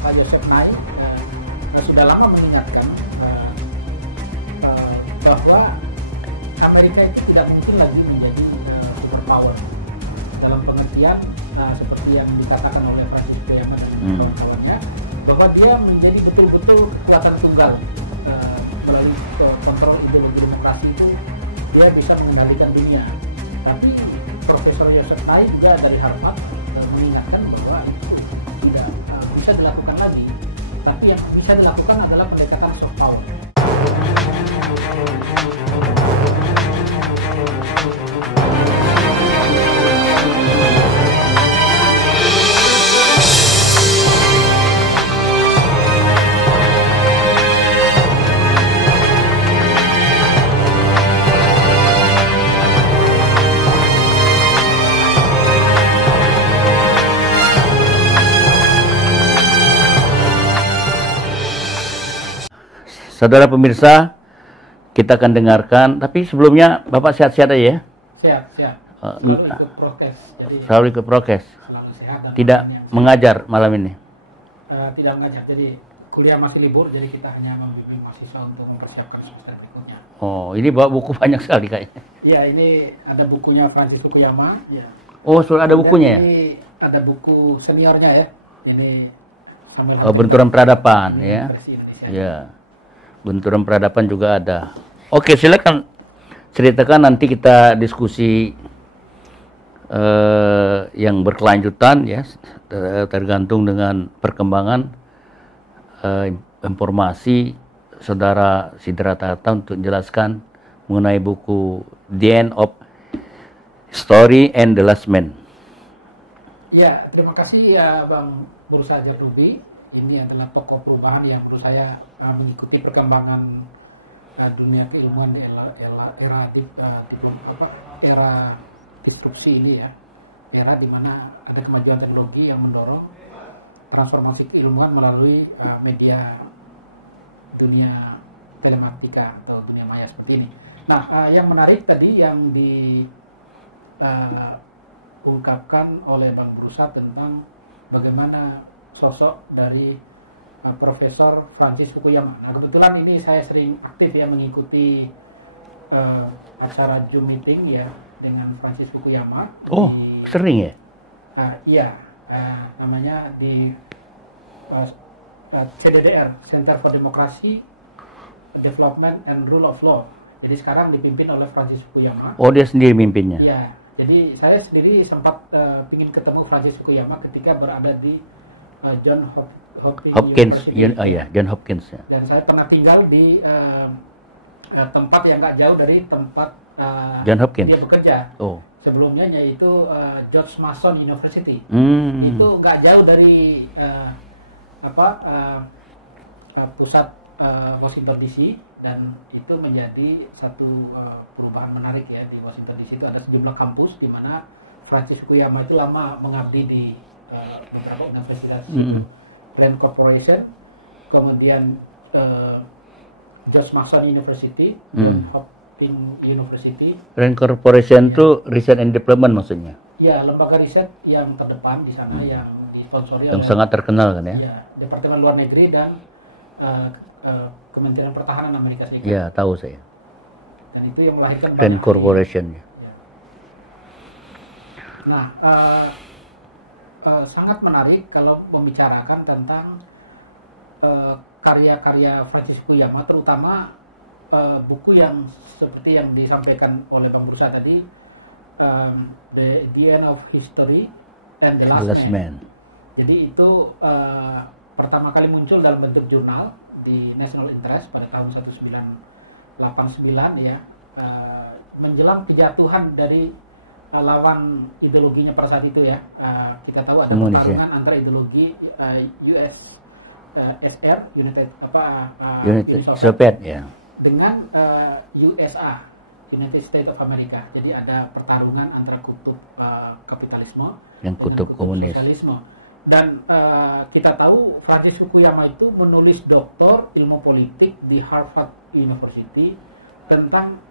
Pak Joseph Nye sudah lama mengingatkan bahwa Amerika itu tidak mungkin lagi menjadi superpower dalam pengertian seperti yang dikatakan oleh Francis Fukuyama dan kawan-kawannya, bahwa dia menjadi betul-betul kekuatan tunggal melalui kontrol ideologi demokrasi itu dia bisa mengendalikan dunia. Tapi Profesor Joseph Nye juga dari Harvard mengingatkan bahwa itu tidak bisa dilakukan lagi, tapi yang bisa dilakukan adalah pendekatan soft power. Saudara pemirsa, kita akan dengarkan, tapi sebelumnya Bapak sehat-sehat aja ya? Sehat. Selalu ikut prokes, jadi selalu ikut prokes. Selalu sehat dan tidak makan yang sehat. Mengajar malam ini? Tidak mengajar, jadi kuliah masih libur, jadi kita hanya membimbing mahasiswa untuk mempersiapkan semester berikutnya. Oh, ini bawa buku banyak sekali kayaknya. Iya, ini ada bukunya Francis Fukuyama. Ya. Oh, sudah ada Kemudian bukunya? Ini ada buku seniornya ya. Ini Samuel Huntington. Benturan Peradaban. Ini ya. versi Indonesia. Ya. Benturan Peradaban juga ada. Oke, silakan ceritakan, nanti kita diskusi yang berkelanjutan ya, tergantung dengan perkembangan informasi Saudara Siddhartha untuk menjelaskan mengenai buku The End of Story and the Last Man. Ya, terima kasih Bang Bursa Jardubi. Ini adalah pokok perubahan yang menurut saya mengikuti perkembangan dunia keilmuan di era disrupsi ini ya. Era di mana ada kemajuan teknologi yang mendorong transformasi keilmuan melalui media dunia telematika atau dunia maya seperti ini. Nah, yang menarik tadi yang diungkapkan oleh Bang Bursa tentang bagaimana sosok dari Profesor Francis Fukuyama. Nah, kebetulan ini saya sering aktif ya mengikuti acara Zoom meeting ya dengan Francis Fukuyama. Oh, sering ya? Iya, namanya di CDDR, Center for Democracy, Development and Rule of Law. Jadi sekarang dipimpin oleh Francis Fukuyama. Oh, dia sendiri mimpinnya? Iya, jadi saya sendiri sempat ingin ketemu Francis Fukuyama ketika berada di John Hopkins University. John Hopkins. Ya. Dan saya pernah tinggal di tempat yang nggak jauh dari tempat John Hopkins. dia bekerja. Oh. Sebelumnya yaitu George Mason University. Itu nggak jauh dari pusat Washington DC, dan itu menjadi satu perubahan menarik ya di Washington DC. Itu ada sejumlah kampus di mana Francis Fukuyama itu lama mengabdi di beberapa universitas itu. Rand Corporation, kemudian George Mason University, John Hopkins University. Rand Corporation itu Research and Development maksudnya? Ya, lembaga riset yang terdepan di sana yang disponsori oleh sangat terkenal kan ya? Ya, Departemen Luar Negeri dan Kementerian Pertahanan Amerika Serikat. Ya, tahu saya. Dan itu yang melahirkan banyak Rand Corporation. Ya. Nah, sangat menarik kalau membicarakan tentang karya-karya Francis Fukuyama, terutama buku yang seperti yang disampaikan oleh Bang Bursa tadi, The End of History and the Last Man. Jadi itu pertama kali muncul dalam bentuk jurnal di National Interest pada tahun 1989 ya, menjelang kejatuhan dari lawan ideologinya pada saat itu ya. Kita tahu ada pertarungan antara ideologi USSR, Uni Soviet ya, dengan USA, United States of America. Jadi ada pertarungan antara kutub kapitalisme dengan kutub sosialisme. Dan kita tahu Francis Fukuyama itu menulis doktor ilmu politik di Harvard University tentang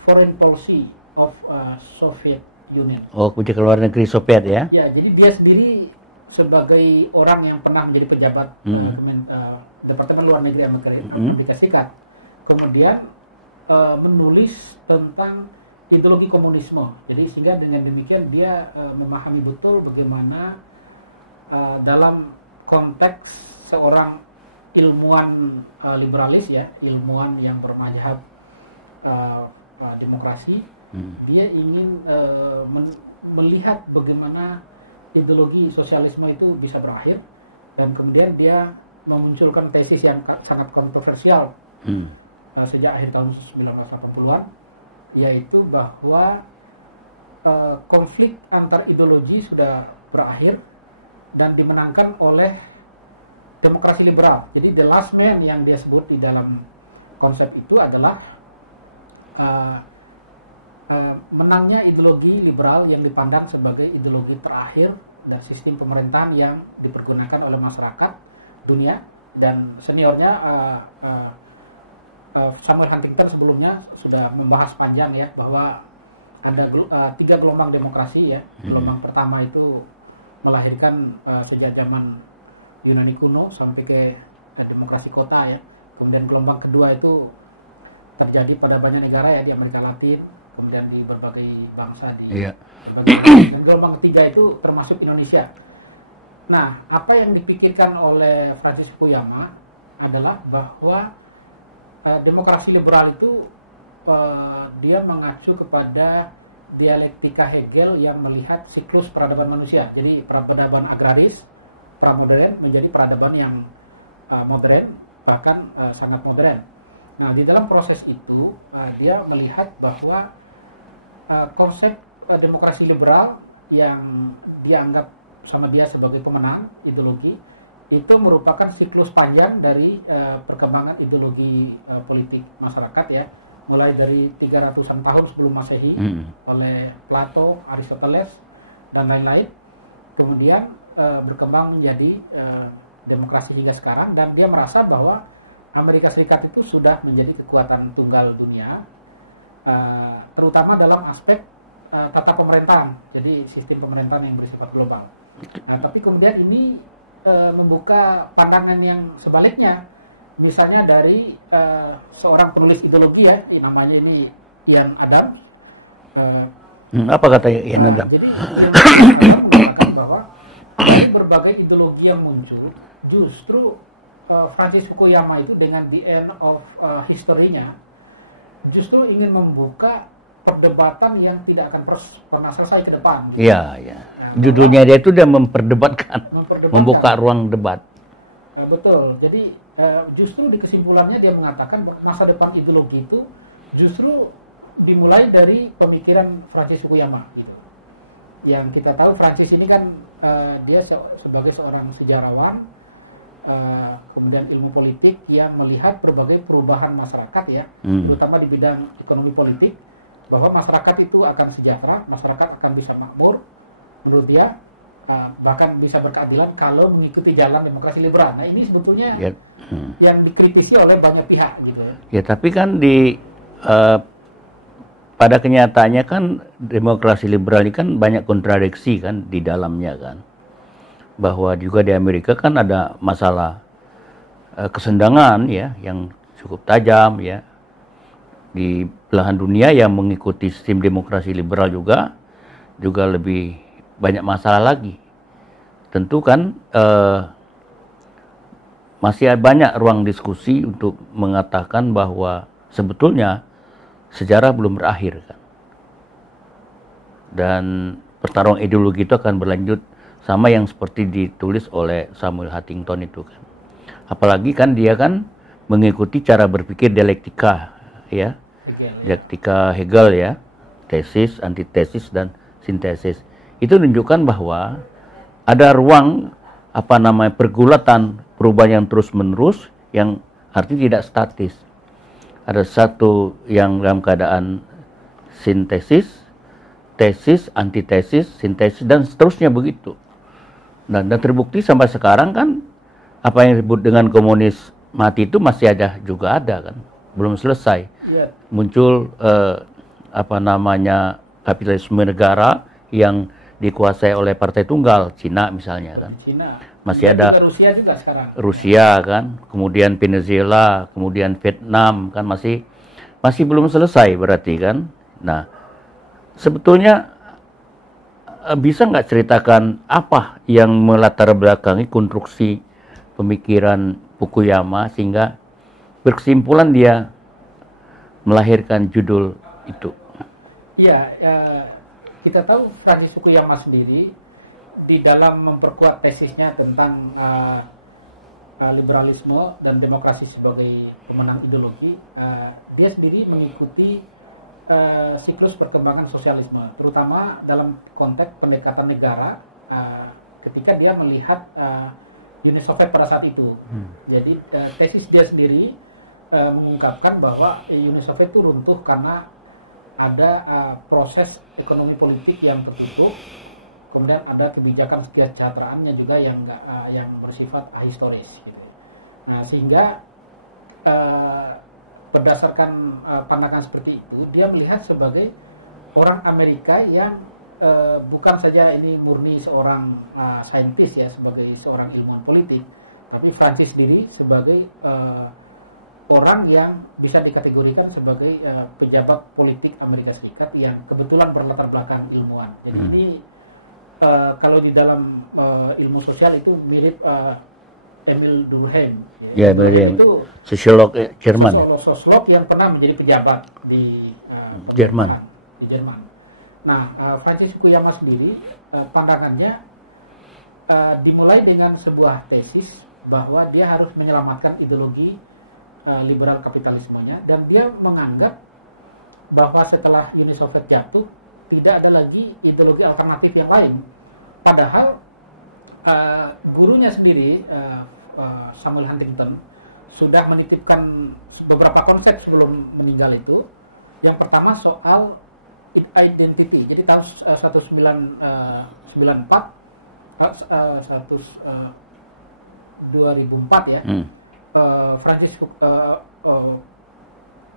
foreign policy of Soviet Union. Oh, kebijakan luar negeri Soviet ya? Ya, jadi dia sendiri sebagai orang yang pernah menjadi pejabat Departemen Luar Negeri Amerika Serikat, kemudian menulis tentang ideologi komunisme. Jadi sehingga dengan demikian dia memahami betul bagaimana dalam konteks seorang ilmuwan liberalis ya, ilmuwan yang bermazhab demokrasi, dia ingin melihat bagaimana ideologi sosialisme itu bisa berakhir, dan kemudian dia memunculkan tesis yang sangat kontroversial sejak akhir tahun 1980-an, yaitu bahwa konflik antar ideologi sudah berakhir dan dimenangkan oleh demokrasi liberal. Jadi the last man yang dia sebut di dalam konsep itu adalah menangnya ideologi liberal yang dipandang sebagai ideologi terakhir dan sistem pemerintahan yang dipergunakan oleh masyarakat dunia. Dan seniornya Samuel Huntington sebelumnya sudah membahas panjang ya bahwa ada 3 gelombang demokrasi ya. Gelombang pertama itu melahirkan sejak zaman Yunani kuno sampai ke demokrasi kota ya. Kemudian gelombang kedua itu terjadi pada banyak negara ya, di Amerika Latin, kemudian di berbagai bangsa di berbagai negara. Dan gelombang ketiga itu termasuk Indonesia. Nah, apa yang dipikirkan oleh Francis Fukuyama adalah bahwa demokrasi liberal itu dia mengacu kepada dialektika Hegel yang melihat siklus peradaban manusia. Jadi peradaban agraris, pramodern menjadi peradaban yang modern, bahkan sangat modern. Nah, di dalam proses itu dia melihat bahwa konsep demokrasi liberal yang dianggap sama dia sebagai pemenang ideologi itu merupakan siklus panjang dari perkembangan ideologi politik masyarakat ya, mulai dari 300-an tahun sebelum Masehi oleh Plato, Aristoteles dan lain-lain, kemudian berkembang menjadi demokrasi hingga sekarang, dan dia merasa bahwa Amerika Serikat itu sudah menjadi kekuatan tunggal dunia, terutama dalam aspek tata pemerintahan, jadi sistem pemerintahan yang bersifat global. Nah, tapi kemudian ini membuka pandangan yang sebaliknya, misalnya dari seorang penulis ideologi ya, namanya ini Ian Adams. Apa kata Ian Adams? Jadi Ian Adams mengatakan bahwa dari berbagai ideologi yang muncul, justru Francis Fukuyama itu dengan the end of history-nya justru ingin membuka perdebatan yang tidak akan pernah selesai ke depan gitu. Iya, iya. Nah, judulnya dia itu dia memperdebatkan, membuka ruang debat. Betul. Jadi justru di kesimpulannya dia mengatakan bahwa masa depan ideologi itu justru dimulai dari pemikiran Francis Fukuyama gitu. Yang kita tahu Francis ini kan dia sebagai seorang sejarawan, kemudian ilmu politik yang melihat berbagai perubahan masyarakat ya, terutama di bidang ekonomi politik, bahwa masyarakat itu akan sejahtera, masyarakat akan bisa makmur, menurut dia bahkan bisa berkeadilan kalau mengikuti jalan demokrasi liberal. Nah, ini sebetulnya yang dikritisi oleh banyak pihak gitu ya. Ya, tapi kan pada kenyataannya kan demokrasi liberal ini kan banyak kontradiksi kan di dalamnya kan. Bahwa juga di Amerika kan ada masalah kesenjangan ya yang cukup tajam ya. Di belahan dunia yang mengikuti sistem demokrasi liberal juga lebih banyak masalah lagi. Tentu kan masih banyak ruang diskusi untuk mengatakan bahwa sebetulnya sejarah belum berakhir kan. Dan pertarungan ideologi itu akan berlanjut sama yang seperti ditulis oleh Samuel Huntington itu kan. Apalagi kan dia kan mengikuti cara berpikir dialektika ya. Hegel, ya. Dialektika Hegel ya, tesis, antitesis dan sintesis. Itu menunjukkan bahwa ada ruang pergulatan perubahan yang terus-menerus yang artinya tidak statis. Ada satu yang dalam keadaan sintesis, tesis, antitesis, sintesis dan seterusnya begitu. Dan terbukti sampai sekarang kan apa yang disebut dengan komunis mati itu masih juga ada kan. Belum selesai. Iya. Muncul kapitalisme negara yang dikuasai oleh partai tunggal, Cina misalnya. Seperti Cina. Masih Kemudian ada juga Rusia juga sekarang. Rusia kan, kemudian Venezuela, kemudian Vietnam kan masih belum selesai berarti kan. Nah, sebetulnya bisa nggak ceritakan apa yang melatar belakangi konstruksi pemikiran Fukuyama sehingga berkesimpulan dia melahirkan judul itu? Iya, kita tahu Francis Fukuyama sendiri di dalam memperkuat tesisnya tentang liberalisme dan demokrasi sebagai pemenang ideologi, dia sendiri mengikuti siklus perkembangan sosialisme, terutama dalam konteks pendekatan negara ketika dia melihat Uni Soviet pada saat itu. Jadi tesis dia sendiri mengungkapkan bahwa Uni Soviet itu runtuh karena ada proses ekonomi politik yang tertutup, kemudian ada kebijakan kesejahteraannya juga yang bersifat ahistoris gitu ya. Nah, sehingga berdasarkan pandangan seperti itu, dia melihat sebagai orang Amerika yang bukan saja ini murni seorang saintis ya, sebagai seorang ilmuwan politik, tapi Francis sendiri sebagai orang yang bisa dikategorikan sebagai pejabat politik Amerika Serikat yang kebetulan berlatar belakang ilmuwan. Jadi ini kalau di dalam ilmu sosial itu mirip Emil Durkheim. Ya, Durkheim itu sosiolog Jerman. Sosiolog yang pernah menjadi pejabat di pemerintahan di Jerman. Nah, Francis Fukuyama sendiri pandangannya dimulai dengan sebuah tesis bahwa dia harus menyelamatkan ideologi liberal kapitalismenya, dan dia menganggap bahwa setelah Uni Soviet jatuh tidak ada lagi ideologi alternatif yang lain. Padahal gurunya sendiri Samuel Huntington sudah menitipkan beberapa konsep sebelum meninggal itu. Yang pertama soal identity. Jadi tahun 2004 ya. Francis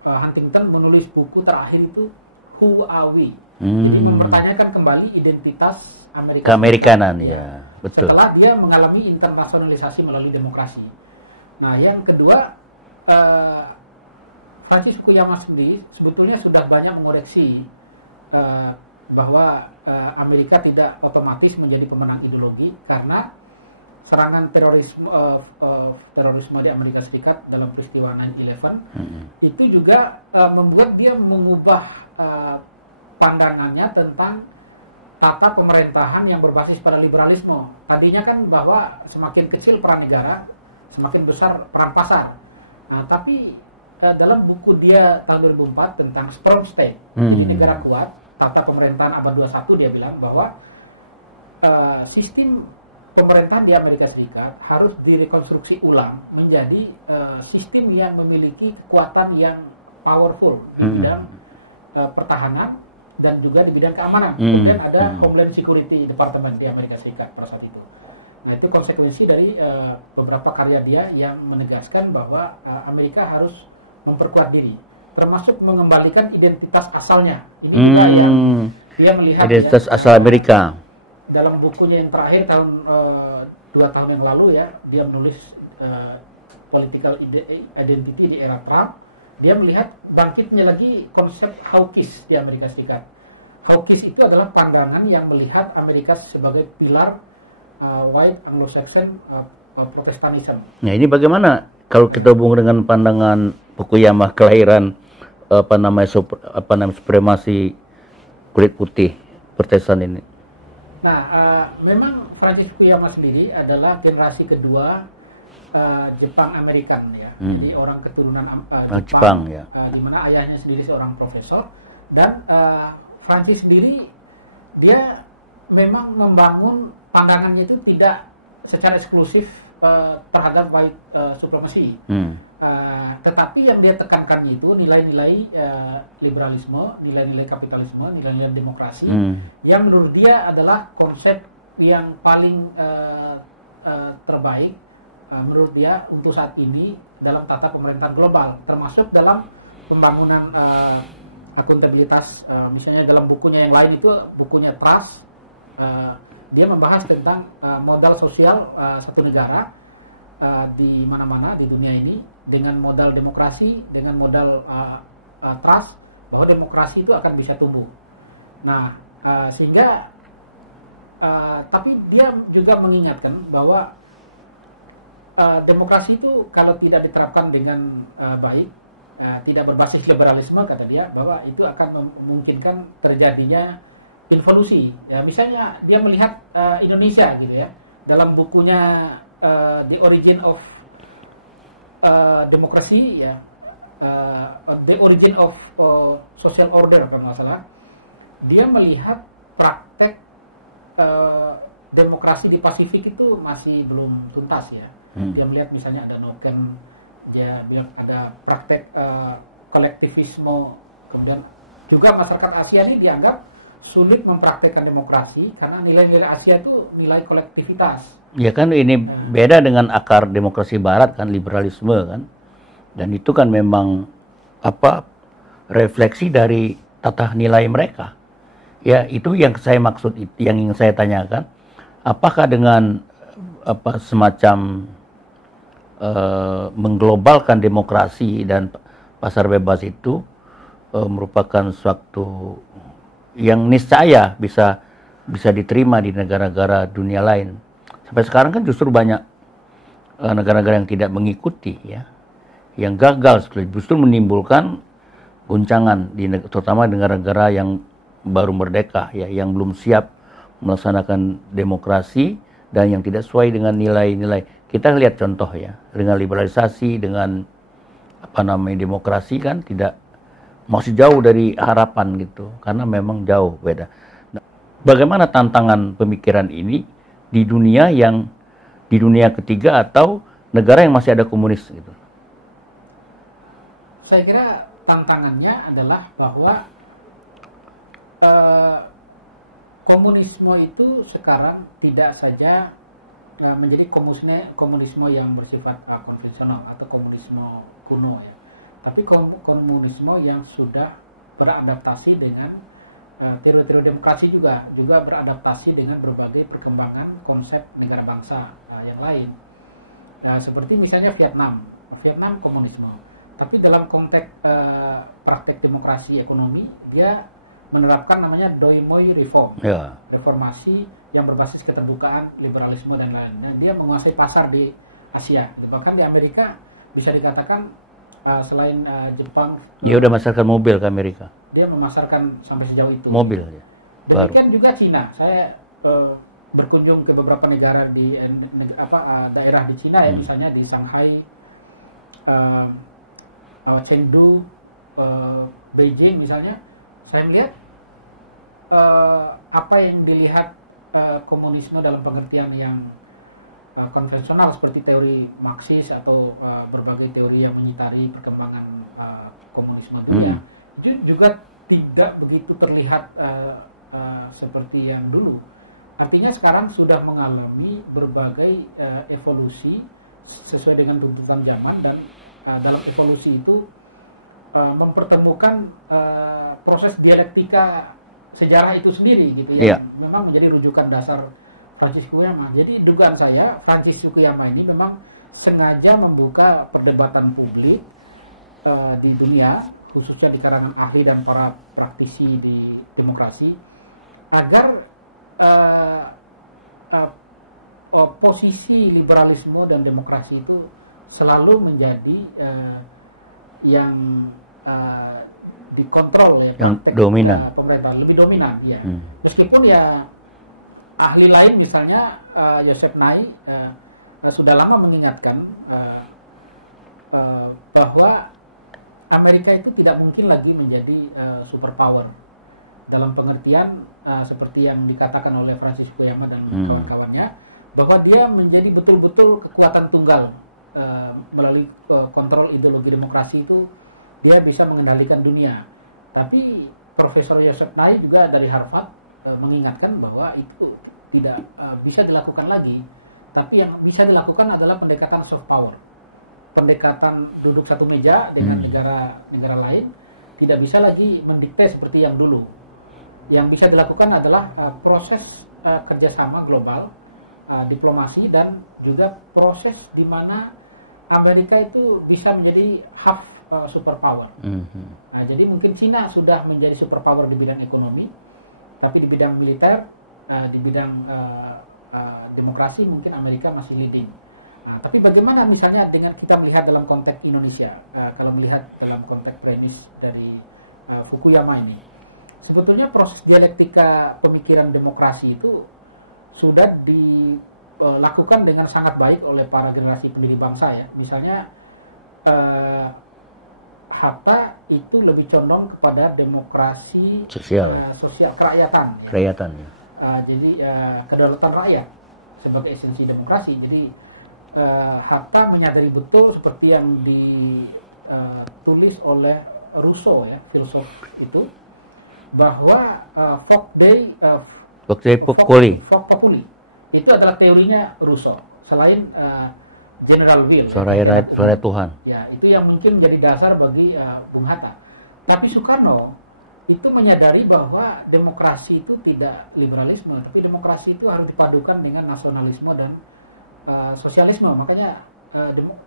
Huntington menulis buku terakhir itu Who Are We? Jadi mempertanyakan kembali identitas Amerika Serikat. Ya. Betul. Setelah dia mengalami internasionalisasi melalui demokrasi. Nah, yang kedua, Francis Fukuyama sendiri sebetulnya sudah banyak mengoreksi bahwa Amerika tidak otomatis menjadi pemenang ideologi karena serangan terorisme di Amerika Serikat dalam peristiwa 9/11 itu juga membuat dia mengubah pandangannya tentang tata pemerintahan yang berbasis pada liberalisme. Tadinya kan bahwa semakin kecil peran negara, semakin besar peran pasar. Nah, tapi dalam buku dia tahun 2004 tentang strong state, jadi negara kuat, tata pemerintahan abad 21, dia bilang bahwa sistem pemerintahan di Amerika Serikat harus direkonstruksi ulang menjadi sistem yang memiliki kekuatan yang powerful di bidang pertahanan dan juga di bidang keamanan. Kemudian ada Homeland Security Department di Amerika Serikat pada saat itu. Nah, itu konsekuensi dari beberapa karya dia yang menegaskan bahwa Amerika harus memperkuat diri, termasuk mengembalikan identitas asalnya. Ini juga yang dia melihat identitas asal Amerika. Dalam bukunya yang terakhir tahun 2 tahun yang lalu ya, dia menulis Political Identity di era Trump. Dia melihat bangkitnya lagi konsep hawkish di Amerika Serikat. Hawkish itu adalah pandangan yang melihat Amerika sebagai pilar white Anglo-Saxon Protestantism. Nah, ini bagaimana kalau kita hubung dengan pandangan Fukuyama kelahiran supremasi kulit putih Protestan ini? Nah, memang Francis Fukuyama sendiri adalah generasi kedua Jepang American ya. Jadi orang keturunan Jepang ya. Di mana ayahnya sendiri seorang profesor, dan Francis sendiri dia memang membangun pandangannya itu tidak secara eksklusif terhadap white supremacy. Tetapi yang dia tekankannya itu nilai-nilai liberalisme, nilai-nilai kapitalisme, nilai-nilai demokrasi yang menurut dia adalah konsep yang paling terbaik menurut dia untuk saat ini dalam tata pemerintahan global, termasuk dalam pembangunan akuntabilitas. Misalnya dalam bukunya yang lain itu bukunya Trust, dia membahas tentang modal sosial satu negara di mana-mana di dunia ini dengan modal demokrasi, dengan modal trust bahwa demokrasi itu akan bisa tumbuh. Nah, sehingga tapi dia juga mengingatkan bahwa demokrasi itu kalau tidak diterapkan dengan baik, tidak berbasis liberalisme, kata dia, bahwa itu akan memungkinkan terjadinya involusi. Ya, misalnya dia melihat Indonesia gitu ya, dalam bukunya The Origin of Democracy, ya, The Origin of Social Order kalau nggak salah, dia melihat praktek demokrasi di Pasifik itu masih belum tuntas ya. Dia melihat misalnya ada noken, dia bilang ada praktek kolektivisme, kemudian juga masyarakat Asia ini dianggap sulit mempraktekkan demokrasi karena nilai-nilai Asia itu nilai kolektivitas. Ya kan ini beda dengan akar demokrasi Barat kan, liberalisme kan, dan itu kan memang refleksi dari tata nilai mereka. Ya itu yang saya maksud, yang ingin saya tanyakan, apakah dengan semacam mengglobalkan demokrasi dan pasar bebas itu merupakan suatu yang niscaya bisa diterima di negara-negara dunia lain. Sampai sekarang kan justru banyak negara-negara yang tidak mengikuti ya, yang gagal justru menimbulkan guncangan terutama negara-negara yang baru merdeka ya, yang belum siap melaksanakan demokrasi dan yang tidak sesuai dengan nilai-nilai. Kita lihat contoh ya, dengan liberalisasi, dengan demokrasi kan masih jauh dari harapan gitu, karena memang jauh beda. Nah, bagaimana tantangan pemikiran ini di dunia ketiga atau negara yang masih ada komunis gitu? Saya kira tantangannya adalah bahwa komunisme itu sekarang tidak saja menjadi komunisme yang bersifat konvensional atau komunisme kuno ya. Tapi komunisme yang sudah beradaptasi dengan teori-teori demokrasi juga beradaptasi dengan berbagai perkembangan konsep negara bangsa yang lain. Seperti misalnya Vietnam komunisme. Tapi dalam konteks praktek demokrasi ekonomi, dia menerapkan namanya Doi Moi Reform. Yeah. Reformasi yang berbasis keterbukaan, liberalisme, dan lain-lain. Dia menguasai pasar di Asia. Bahkan di Amerika bisa dikatakan selain Jepang, dia udah memasarkan mobil ke Amerika. Dia memasarkan sampai sejauh itu. Mobil. Demikian juga Cina. Saya berkunjung ke beberapa negara di daerah di Cina ya, misalnya di Shanghai, Chengdu, Beijing misalnya. Saya melihat apa yang dilihat komunisme dalam pengertian yang konvensional seperti teori Marxis atau berbagai teori yang menyitari perkembangan komunisme dunia juga tidak begitu terlihat seperti yang dulu. Artinya sekarang sudah mengalami berbagai evolusi sesuai dengan tuntutan zaman, dan dalam evolusi itu mempertemukan proses dialektika sejarah itu sendiri gitu yang memang menjadi rujukan dasar Francis Fukuyama. Jadi dugaan saya Francis Fukuyama ini memang sengaja membuka perdebatan publik di dunia, khususnya di kalangan ahli dan para praktisi di demokrasi, agar posisi liberalisme dan demokrasi itu selalu menjadi yang dikontrol ya, praktek pemerintah lebih dominan ya. Meskipun ya ahli lain misalnya Joseph Nye sudah lama mengingatkan bahwa Amerika itu tidak mungkin lagi menjadi superpower dalam pengertian seperti yang dikatakan oleh Francis Fukuyama dan kawan-kawannya, bahwa dia menjadi betul-betul kekuatan tunggal melalui kontrol ideologi demokrasi itu dia bisa mengendalikan dunia. Tapi Profesor Joseph Nye juga dari Harvard mengingatkan bahwa itu tidak bisa dilakukan lagi, tapi yang bisa dilakukan adalah pendekatan soft power, pendekatan duduk satu meja dengan negara lain, tidak bisa lagi mendikte seperti yang dulu. Yang bisa dilakukan adalah proses kerjasama global, diplomasi, dan juga proses di mana Amerika itu bisa menjadi half superpower. Jadi mungkin Cina sudah menjadi superpower di bidang ekonomi, tapi di bidang militer, di bidang demokrasi mungkin Amerika masih leading. Tapi bagaimana misalnya dengan kita melihat dalam konteks Indonesia, kalau melihat dalam konteks premis dari Fukuyama ini, sebetulnya proses dialektika pemikiran demokrasi itu sudah dilakukan dengan sangat baik oleh para generasi pendiri bangsa ya. Misalnya Hatta itu lebih condong kepada demokrasi sosial kerakyatan ya. Jadi kedaulatan rakyat sebagai esensi demokrasi. Jadi Hatta menyadari betul seperti yang ditulis oleh Rousseau ya, filsuf itu, bahwa vox populi itu adalah teorinya Rousseau. Selain general will, suara Tuhan. Ya, itu yang mungkin menjadi dasar bagi Bung Hatta. Tapi Soekarno itu menyadari bahwa demokrasi itu tidak liberalisme, tapi demokrasi itu harus dipadukan dengan nasionalisme dan sosialisme. Makanya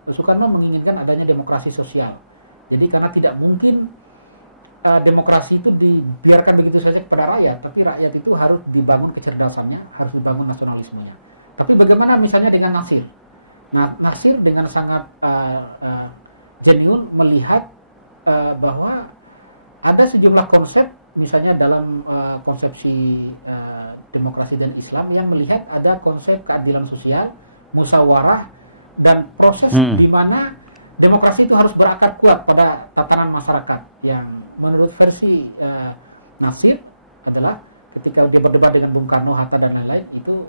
Soekarno menginginkan adanya demokrasi sosial. Jadi karena tidak mungkin demokrasi itu dibiarkan begitu saja kepada rakyat, tapi rakyat itu harus dibangun kecerdasannya, harus dibangun nasionalismenya. Tapi bagaimana misalnya dengan Natsir? Nah, Natsir dengan sangat jeniun melihat bahwa ada sejumlah konsep, misalnya dalam konsepsi demokrasi dan Islam, yang melihat ada konsep keadilan sosial, musyawarah, dan proses di mana demokrasi itu harus berakar kuat pada tatanan masyarakat, yang menurut versi Natsir adalah ketika dia berdebat dengan Bung Karno, Hatta, dan lain-lain, itu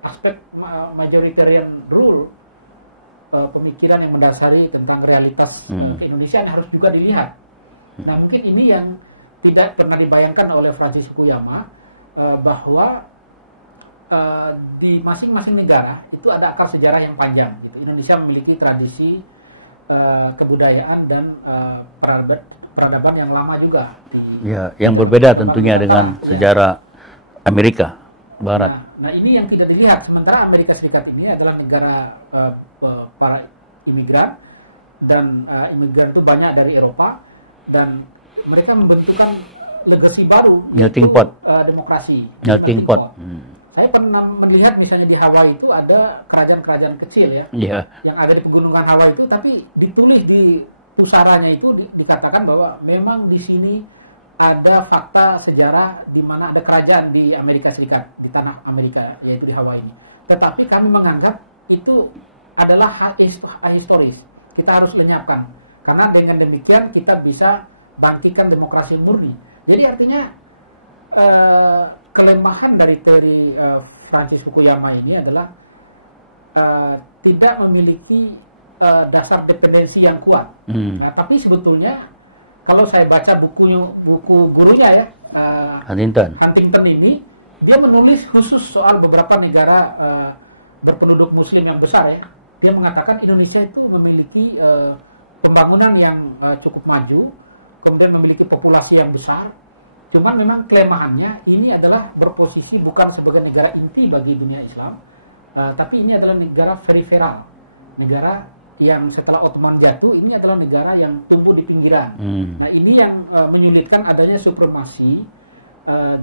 aspek majoritarian rule, pemikiran yang mendasari tentang realitas keindonesiaan harus juga dilihat. Nah, mungkin ini yang tidak pernah dibayangkan oleh Francis Fukuyama, bahwa di masing-masing negara itu ada akar sejarah yang panjang gitu. Indonesia memiliki tradisi kebudayaan dan peradaban yang lama juga yang berbeda tentunya dengan sejarah Amerika Barat. Nah, ini yang tidak dilihat. Sementara Amerika Serikat ini adalah negara para imigran, dan imigran itu banyak dari Eropa, dan mereka membentukkan legacy baru, yaitu demokrasi, jadi melting pot. Saya pernah melihat misalnya di Hawaii itu ada kerajaan-kerajaan kecil ya, yang ada di pegunungan Hawaii itu, tapi ditulis di pusaranya itu dikatakan bahwa memang di sini ada fakta sejarah di mana ada kerajaan di Amerika Serikat, di tanah Amerika, yaitu di Hawaii ini. Tetapi kami menganggap itu adalah ahistoris. Kita harus lenyapkan, karena dengan demikian kita bisa bangkitkan demokrasi yang murni. Jadi artinya kelemahan dari teori Francis Fukuyama ini adalah tidak memiliki dasar dependensi yang kuat. Nah, tapi sebetulnya kalau saya baca buku gurunya ya, Huntington ini, dia menulis khusus soal beberapa negara berpenduduk Muslim yang besar ya. Dia mengatakan Indonesia itu memiliki pembangunan yang cukup maju, kemudian memiliki populasi yang besar. Cuman memang kelemahannya ini adalah berposisi bukan sebagai negara inti bagi dunia Islam, tapi ini adalah negara periferal, negara yang setelah Ottoman jatuh, ini adalah negara yang tumbuh di pinggiran. Nah, ini yang menyulitkan adanya supremasi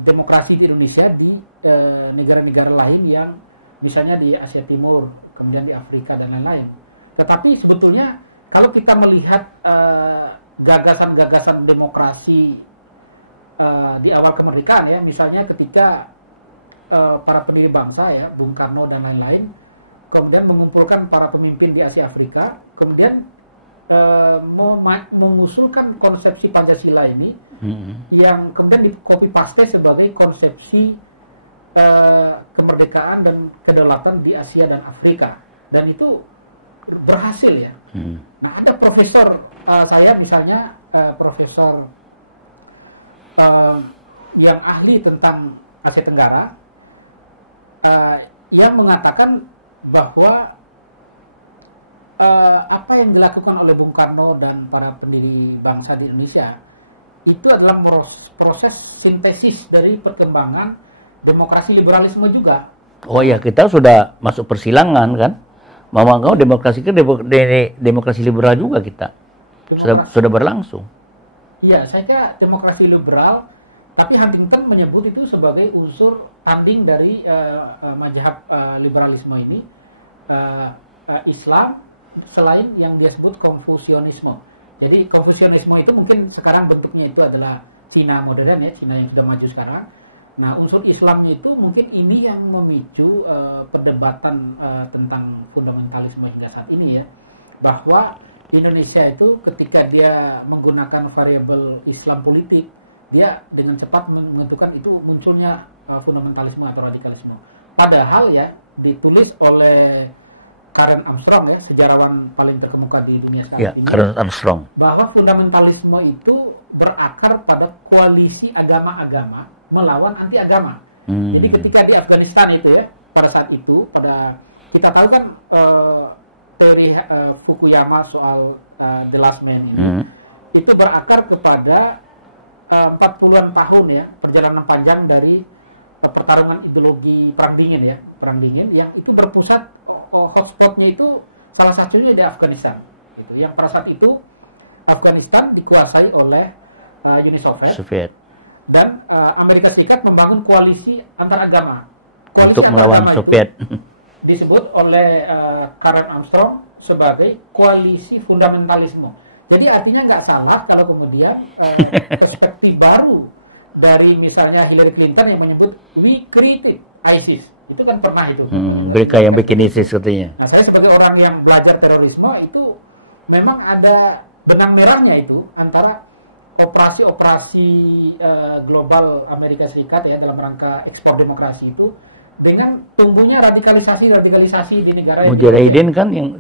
demokrasi di Indonesia di negara-negara lain yang misalnya di Asia Timur, kemudian di Afrika dan lain-lain. Tetapi sebetulnya kalau kita melihat gagasan-gagasan demokrasi di awal kemerdekaan ya, misalnya ketika para pendiri bangsa ya, Bung Karno dan lain-lain, kemudian mengumpulkan para pemimpin di Asia Afrika, kemudian mengusulkan konsepsi Pancasila ini, yang kemudian di copy paste sebagai konsepsi kemerdekaan dan kedaulatan di Asia dan Afrika, dan itu berhasil ya. Nah, ada profesor saya misalnya, profesor yang ahli tentang Asia Tenggara, yang mengatakan bahwa apa yang dilakukan oleh Bung Karno dan para pendiri bangsa di Indonesia itu adalah proses sintesis dari perkembangan demokrasi liberalisme juga. Oh ya, kita sudah masuk persilangan kan. Mau nggak mau demokrasi kan demokrasi liberal juga kita. Sudah berlangsung. Iya, saya kira demokrasi liberal, tapi Huntington menyebut itu sebagai unsur tanding dari mazhab liberalisme ini, Islam selain yang dia sebut Konfusianisme. Jadi Konfusianisme itu mungkin sekarang bentuknya itu adalah Cina modern ya, Cina yang sudah maju sekarang. Nah, unsur Islamnya itu mungkin ini yang memicu perdebatan tentang fundamentalisme hingga saat ini ya, bahwa Indonesia itu ketika dia menggunakan variabel Islam politik, dia dengan cepat menentukan itu munculnya fundamentalisme atau radikalisme. Padahal ya ditulis oleh Karen Armstrong ya, sejarawan paling terkemuka di dunia sekarang ini, Karen Armstrong, bahwa fundamentalisme itu berakar pada koalisi agama-agama melawan anti agama. Jadi ketika di Afghanistan itu ya, pada saat itu, kita tahu kan teori Fukuyama soal The Last Man ini, itu berakar kepada 40-an tahun ya, perjalanan panjang dari pertarungan ideologi perang dingin yang itu berpusat hotspotnya itu salah satunya di Afghanistan gitu. Yang pada saat itu Afghanistan dikuasai oleh Uni Soviet. Dan Amerika Serikat membangun koalisi antar agama. Koalisi antar agama itu disebut oleh Karen Armstrong sebagai koalisi fundamentalisme. Jadi artinya nggak salah kalau kemudian perspektif baru dari misalnya Hillary Clinton yang menyebut we created ISIS. Itu kan pernah itu. Mereka yang bikin ISIS katanya. Nah, saya sebagai orang yang belajar terorisme itu memang ada benang merahnya itu antara operasi-operasi global Amerika Serikat ya dalam rangka ekspor demokrasi itu dengan tumbuhnya radikalisasi di negara yang Mujahidin kan yang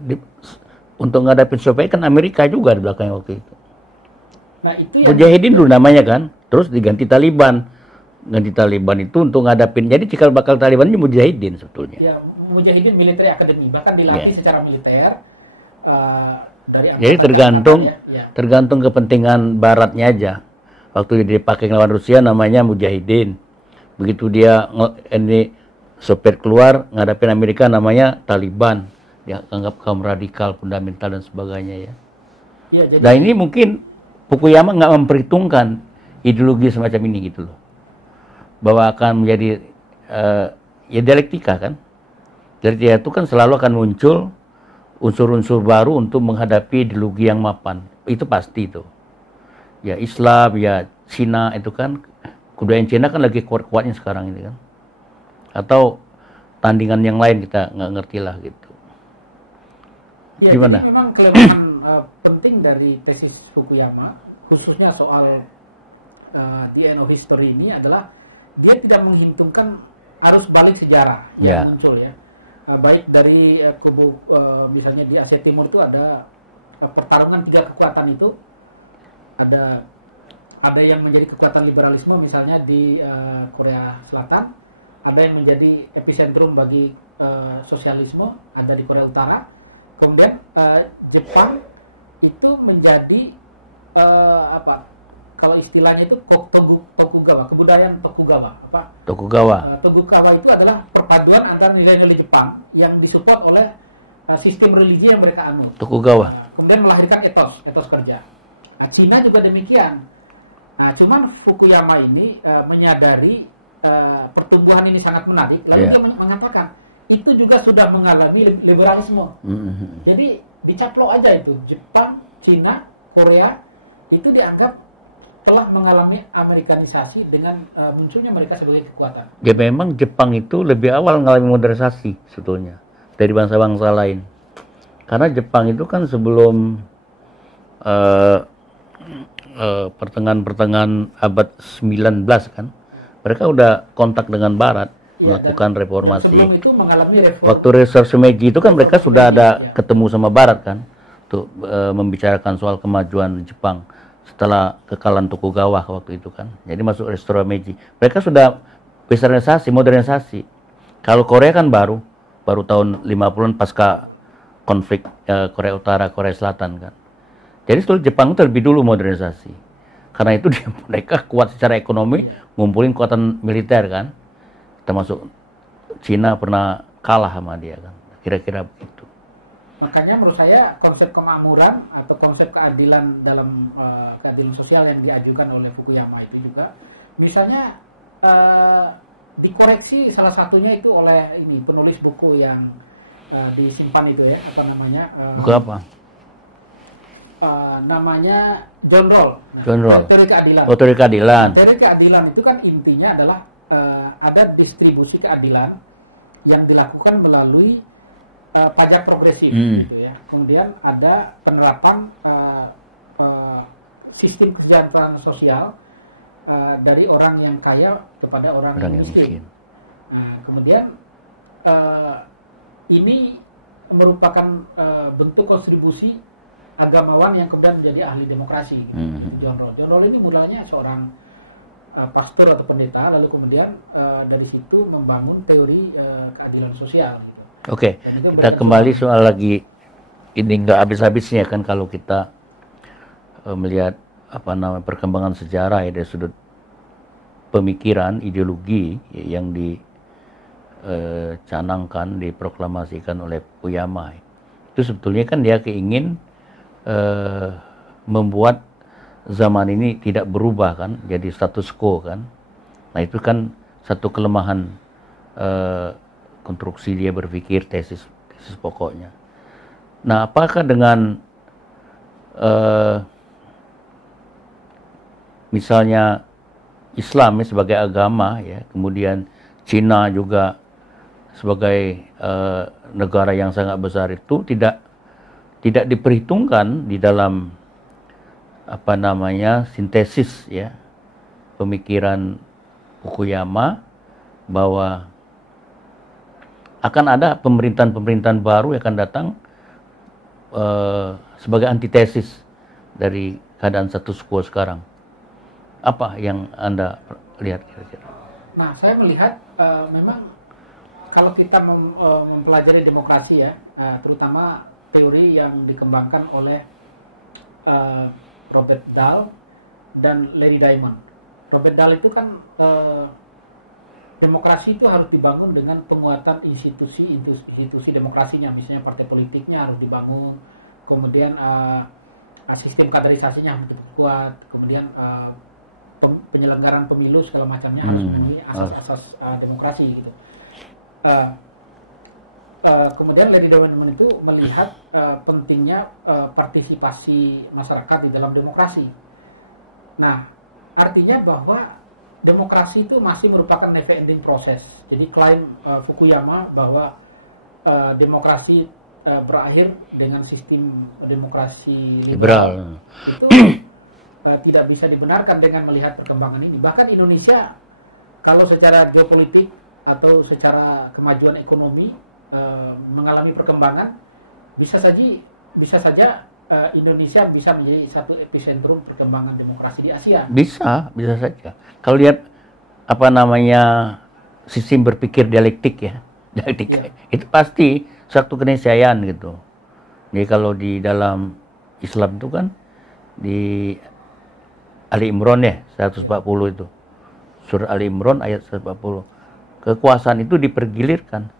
untuk ngadapin Soviet kan Amerika juga di belakangnya waktu itu. Nah, itu yang Mujahidin dulu namanya kan, terus diganti Taliban. Ganti Taliban itu untuk ngadapin. Jadi cikal bakal Taliban ini Mujahidin sebetulnya. Ya, Mujahidin Military Academy bahkan dilatih secara militer. Dari angkatan ke angkatan ya. Tergantung kepentingan baratnya aja. Waktu dipakai lawan Rusia namanya Mujahidin. Begitu dia ini Soviet keluar ngadapin Amerika namanya Taliban. Dia anggap kaum radikal, fundamental dan sebagainya ya. Iya, jadi nah ini mungkin Fukuyama nggak memperhitungkan ideologi semacam ini gitu loh. Bahwa akan menjadi ya dialektika kan. Dialektika itu kan selalu akan muncul unsur-unsur baru untuk menghadapi ideologi yang mapan. Itu pasti itu. Ya Islam, ya Cina itu kan, kebudayaan Cina kan lagi kuat-kuatnya sekarang ini kan. Atau tandingan yang lain kita nggak ngerti lah gitu. Ya, jadi memang kelemahan penting dari tesis Fukuyama, khususnya soal the end of history ini adalah dia tidak menghitungkan arus balik sejarah yang muncul ya. Baik dari kubu misalnya di Asia Timur itu ada pertarungan tiga kekuatan itu, ada yang menjadi kekuatan liberalisme misalnya di Korea Selatan, ada yang menjadi epicentrum bagi sosialisme ada di Korea Utara, kemudian Jepang itu menjadi kalau istilahnya itu Tokugawa, kebudayaan Tokugawa. Tokugawa itu adalah perpaduan antara nilai-nilai Jepang yang disupport oleh sistem religi yang mereka anut. Tokugawa. Kemudian melahirkan etos kerja. Nah, Cina juga demikian. Nah, cuman Fukuyama ini menyadari pertumbuhan ini sangat menarik, lalu dia mengatakan itu juga sudah mengalami liberalisme. Jadi dicaplok aja itu Jepang, Cina, Korea itu dianggap telah mengalami Amerikanisasi dengan munculnya mereka sebagai kekuatan. Ya memang Jepang itu lebih awal mengalami modernisasi sebetulnya dari bangsa-bangsa lain. Karena Jepang itu kan sebelum pertengahan abad 19 kan, mereka udah kontak dengan Barat, melakukan reformasi. Dan sebelum itu mengalami reform. Waktu Restorasi Meiji itu kan mereka sudah ada ketemu sama Barat kan, untuk membicarakan soal kemajuan Jepang setelah kekalahan Tokugawa waktu itu kan. Jadi masuk Restorasi Meiji. Mereka sudah modernisasi. Kalau Korea kan baru tahun 50-an pasca konflik Korea Utara, Korea Selatan kan. Jadi setelah Jepang itu lebih dulu modernisasi. Karena itu mereka kuat secara ekonomi, ngumpulin kekuatan militer kan. termasuk Cina pernah kalah sama dia kan, kira-kira begitu. Makanya menurut saya konsep kemakmuran atau konsep keadilan dalam keadilan sosial yang diajukan oleh Fukuyama itu juga, misalnya dikoreksi salah satunya itu oleh ini penulis buku yang disimpan itu ya, apa namanya? Buku apa? Namanya John Rawls. Nah, John Rawls. teori keadilan. Oh, teori keadilan. Nah, teori keadilan itu kan intinya adalah ada distribusi keadilan yang dilakukan melalui pajak progresif gitu ya. Kemudian ada penerapan sistem kesejahteraan sosial dari orang yang kaya kepada orang yang miskin. Nah, kemudian ini merupakan bentuk kontribusi agamawan yang kemudian menjadi ahli demokrasi gitu. Yaitu John Rawls. John Rawls ini mulanya seorang pastor atau pendeta, lalu kemudian dari situ membangun teori keadilan sosial gitu. Oke. Dan itu kita kembali soal lagi ini nggak habis-habisnya kan kalau kita melihat apa namanya perkembangan sejarah ya dari sudut pemikiran, ideologi yang dicanangkan, diproklamasikan oleh Fukuyama. Itu sebetulnya kan dia keingin membuat zaman ini tidak berubah kan, jadi status quo kan. Nah itu kan satu kelemahan konstruksi dia berpikir, tesis pokoknya. Nah apakah dengan misalnya Islam ya, sebagai agama ya, kemudian Cina juga sebagai negara yang sangat besar itu tidak diperhitungkan di dalam apa namanya sintesis ya pemikiran Fukuyama bahwa akan ada pemerintahan baru yang akan datang sebagai antitesis dari keadaan status quo sekarang. Apa yang Anda lihat kira-kira? Nah, saya melihat memang kalau kita mempelajari demokrasi ya, terutama teori yang dikembangkan oleh Robert Dahl dan Larry Diamond. Robert Dahl itu kan demokrasi itu harus dibangun dengan penguatan institusi demokrasinya, misalnya partai politiknya harus dibangun, kemudian sistem kaderisasinya harus diperkuat, kemudian penyelenggaraan pemilu segala macamnya harus memenuhi asas-asas demokrasi gitu. Kemudian Larry Diamond itu melihat pentingnya partisipasi masyarakat di dalam demokrasi. Nah, artinya bahwa demokrasi itu masih merupakan never ending proses. Jadi klaim Fukuyama bahwa demokrasi berakhir dengan sistem demokrasi liberal itu tidak bisa dibenarkan dengan melihat perkembangan ini. Bahkan Indonesia kalau secara geopolitik atau secara kemajuan ekonomi mengalami perkembangan, bisa saja Indonesia bisa menjadi satu epicentrum perkembangan demokrasi di Asia. Bisa saja. Kalau lihat apa namanya sistem berpikir dialektik ya, itu pasti satu keniscayaan gitu. Jadi kalau di dalam Islam itu kan di Ali Imran ya 140 itu, surah Ali Imran ayat 140, kekuasaan itu dipergilirkan.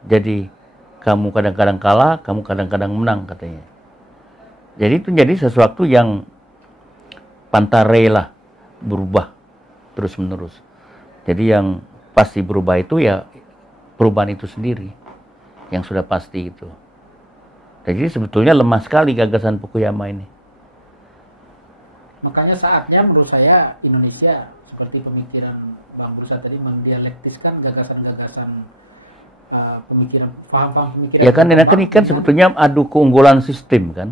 Jadi kamu kadang-kadang kalah, kamu kadang-kadang menang katanya. Jadi itu jadi sesuatu yang pantare lah, berubah terus-menerus. Jadi yang pasti berubah itu ya perubahan itu sendiri, yang sudah pasti itu. Jadi sebetulnya lemah sekali gagasan Fukuyama ini. Makanya saatnya menurut saya Indonesia seperti pemikiran Bang Bursa tadi mendialektiskan gagasan-gagasan pemikiran, paham-paham pemikiran ya kan, ini kan sebetulnya adu keunggulan sistem kan.